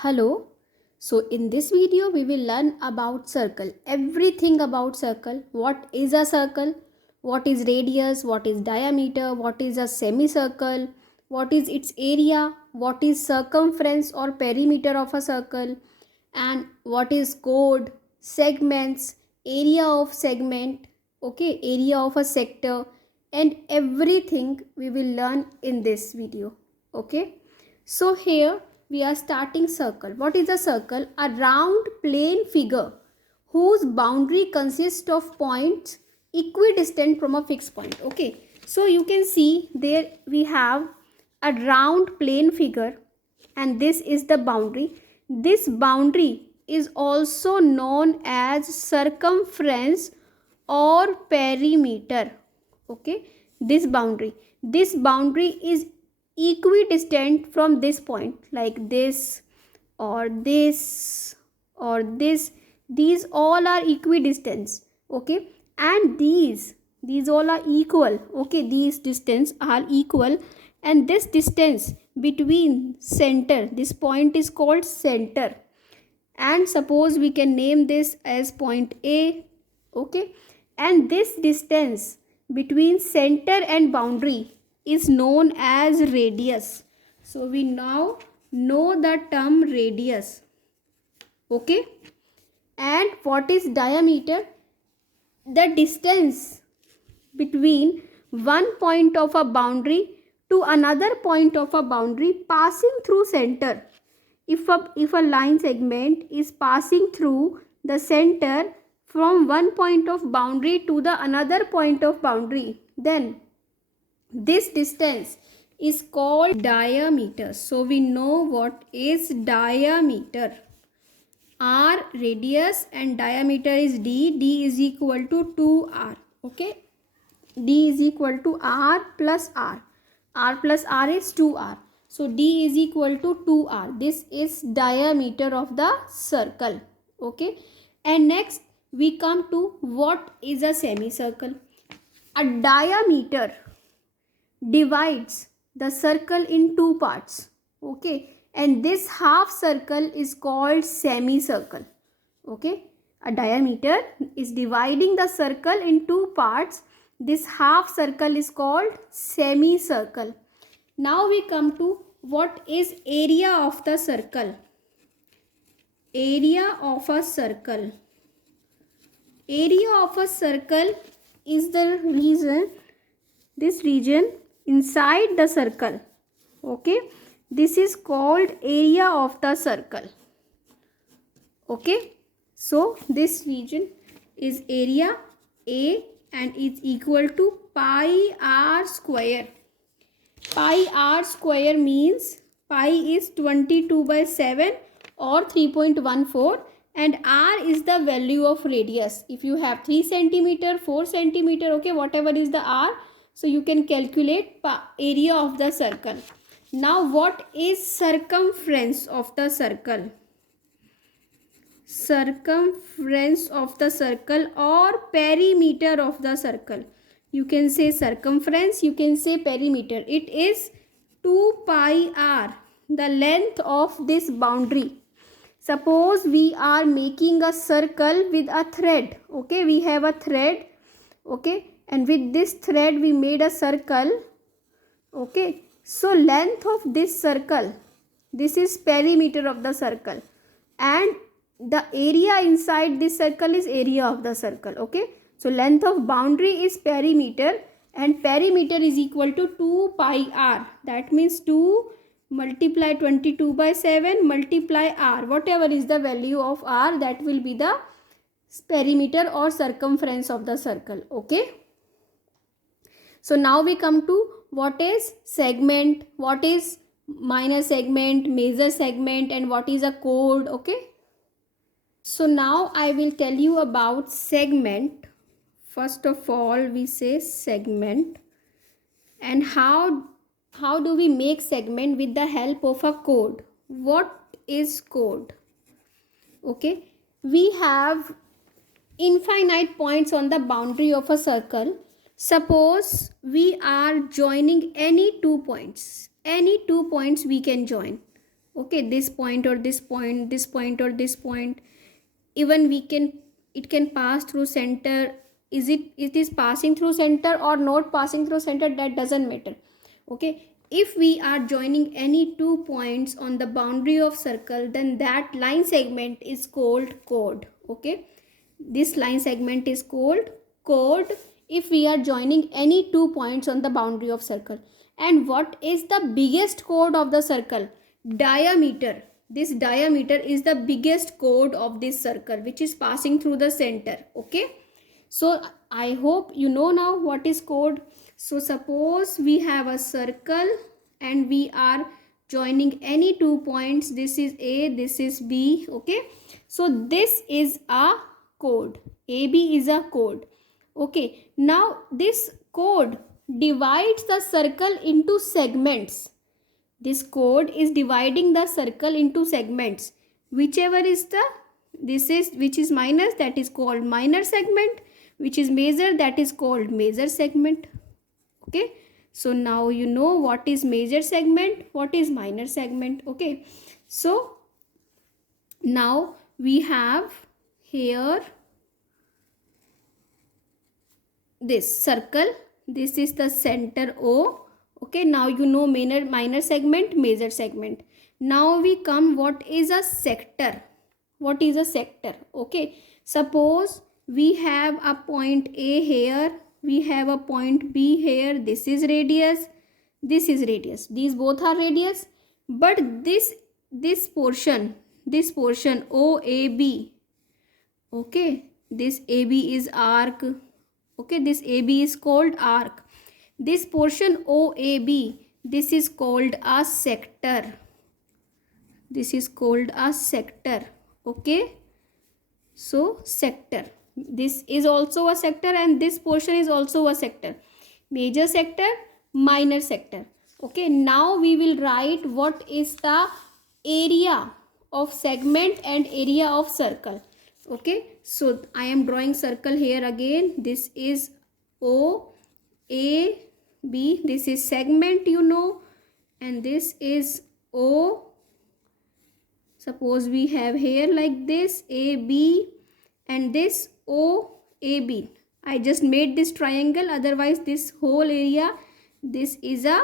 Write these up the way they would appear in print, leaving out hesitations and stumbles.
Hello. So in this video we will learn about circle. Everything about circle. What is a circle? What is radius? What is diameter? What is a semicircle? What is its area? What is circumference or perimeter of a circle? And what is chord, segments, area of segment, okay, area of a sector, and everything we will learn in this video. Okay. So here we are starting circle. What is a circle? A round plane figure whose boundary consists of points equidistant from a fixed point. Okay. So you can see there we have a round plane figure and this is the boundary. This boundary is also known as circumference or perimeter. Okay. This boundary is equidistant from this point, like this or this or this. These all are equidistant. Okay. And these all are equal. Okay. These distance are equal, and this distance between center, this point is called center, and suppose we can name this as point A. Okay. And this distance between center and boundary is known as radius. So we now know the term radius. Okay. And what is diameter? The distance between one point of a boundary to another point of a boundary passing through center. If a line segment is passing through the center from one point of boundary to the another point of boundary, then this distance is called diameter. So we know what is diameter. R radius and diameter is D. D is equal to 2R. Okay. D is equal to R plus R. R plus R is 2R. So D is equal to 2R. This is diameter of the circle. Okay. And next we come to what is a semicircle. A diameter divides the circle in two parts. Okay. And this half circle is called semicircle. Okay. A diameter is dividing the circle in two parts. This half circle is called semicircle. Now we come to what is area of the circle. Area of a circle. Area of a circle is the region, this region inside the circle. Okay. This is called area of the circle. Okay. So this region is area A and is equal to pi r square. Pi r square means pi is 22/7 or 3.14, and r is the value of radius. If you have 3 centimeter, 4 centimeter, okay, whatever is the r, so you can calculate area of the circle. Now what is circumference of the circle? Circumference of the circle or perimeter of the circle. You can say circumference, you can say perimeter. It is 2 pi r, the length of this boundary. Suppose we are making a circle with a thread. Okay, we have a thread. Okay, and with this thread we made a circle. Okay, so length of this circle, this is perimeter of the circle, and the area inside this circle is area of the circle. Okay, so length of boundary is perimeter, and perimeter is equal to 2 pi r. That means 2 multiply 22/7 multiply r. Whatever is the value of r, that will be the perimeter or circumference of the circle. Okay. So now we come to what is segment, what is minor segment, major segment, and what is a chord. Okay. So now I will tell you about segment. First of all, we say segment. And how do we make segment? With the help of a chord. What is chord? Okay. We have infinite points on the boundary of a circle. Suppose we are joining any 2 points. Any 2 points we can join. Okay, this point or this point, this point or this point. Even it can pass through center. It is passing through center or not passing through center, that doesn't matter. Okay, if we are joining any 2 points on the boundary of circle, then that line segment is called chord. Okay, this line segment is called chord if we are joining any 2 points on the boundary of circle. And what is the biggest chord of the circle? Diameter. This diameter is the biggest chord of this circle, which is passing through the center. Okay, so I hope you know now what is chord. So suppose we have a circle and we are joining any 2 points. This is A, this is B. Okay, so this is a chord. AB is a chord. Okay, now this chord divides the circle into segments. This chord is dividing the circle into segments. Whichever is the, this is, which is minus, that is called minor segment. Which is major, that is called major segment. Okay, so now you know what is major segment, what is minor segment. Okay, so now we have here this circle. This is the center O. Okay, now you know minor segment, major segment. Now we come, what is a sector? What is a sector? Okay, suppose we have a point A here, we have a point B here. This is radius, this is radius. These both are radius, but this portion OAB. Okay, this AB is arc. Okay, this AB is called arc. This portion OAB, this is called a sector. This is called a sector. Okay, so sector. This is also a sector and this portion is also a sector. Major sector, minor sector. Okay, now we will write what is the area of segment and area of circle. Okay, so I am drawing circle here again. This is O, A, B. This is segment, you know, and this is O. Suppose we have here like this A, B, and this O, A, B. I just made this triangle, otherwise this whole area, this is a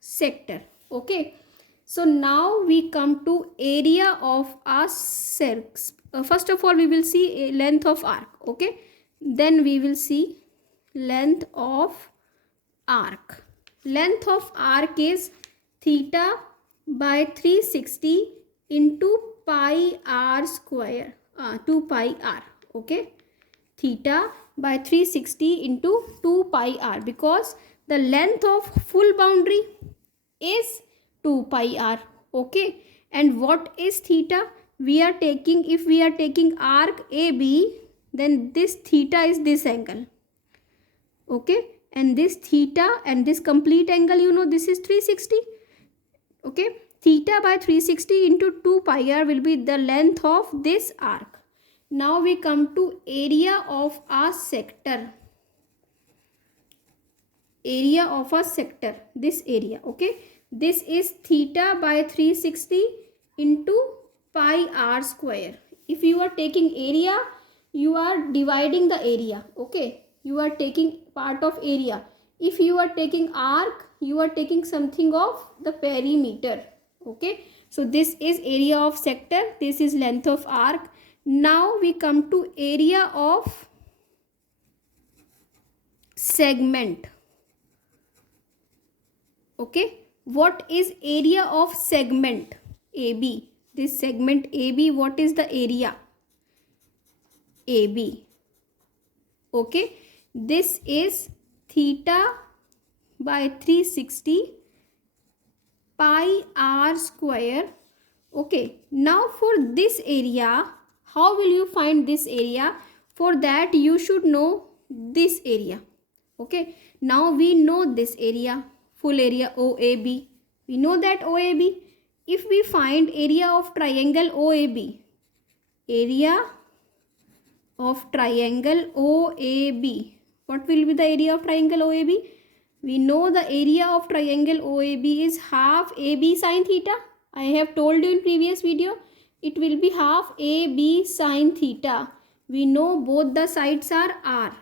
sector. Okay, so now we come to area of a circle. First of all we will see a length of arc. Okay, then we will see length of arc. Length of arc is theta by 360 into pi r square, 2 pi r. Okay, theta by 360 into 2 pi r, because the length of full boundary is 2 pi r. Okay, and what is theta? We are taking, if we are taking arc AB, then this theta is this angle. Okay, and this theta and this complete angle, you know, this is 360. Okay, theta by 360 into 2 pi r will be the length of this arc. Now we come to area of a sector. Area of a sector, this area. Okay, this is theta by 360 into pi r square. If you are taking area, you are dividing the area. Okay, you are taking part of area. If you are taking arc, you are taking something of the perimeter. Okay, so this is area of sector, this is length of arc. Now we come to area of segment. Okay, what is area of segment AB? This segment AB, what is the area? AB. Okay, this is theta by 360 pi r square. Okay, now for this area, how will you find this area? For that you should know this area. Okay, now we know this area, full area OAB. We know that OAB. If we find area of triangle OAB, area of triangle OAB, what will be the area of triangle OAB? We know the area of triangle OAB is half AB sine theta. I have told you in previous video, it will be half AB sine theta. We know both the sides are r.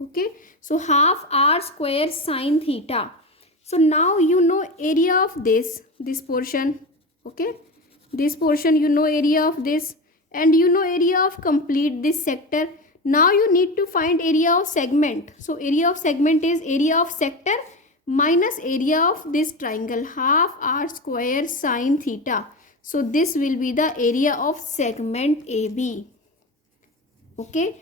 Okay, so half r square sine theta. So now you know area of this portion. Okay, this portion you know area of this, and you know area of complete this sector. Now you need to find area of segment. So area of segment is area of sector minus area of this triangle, half r square sine theta. So this will be the area of segment AB. Okay,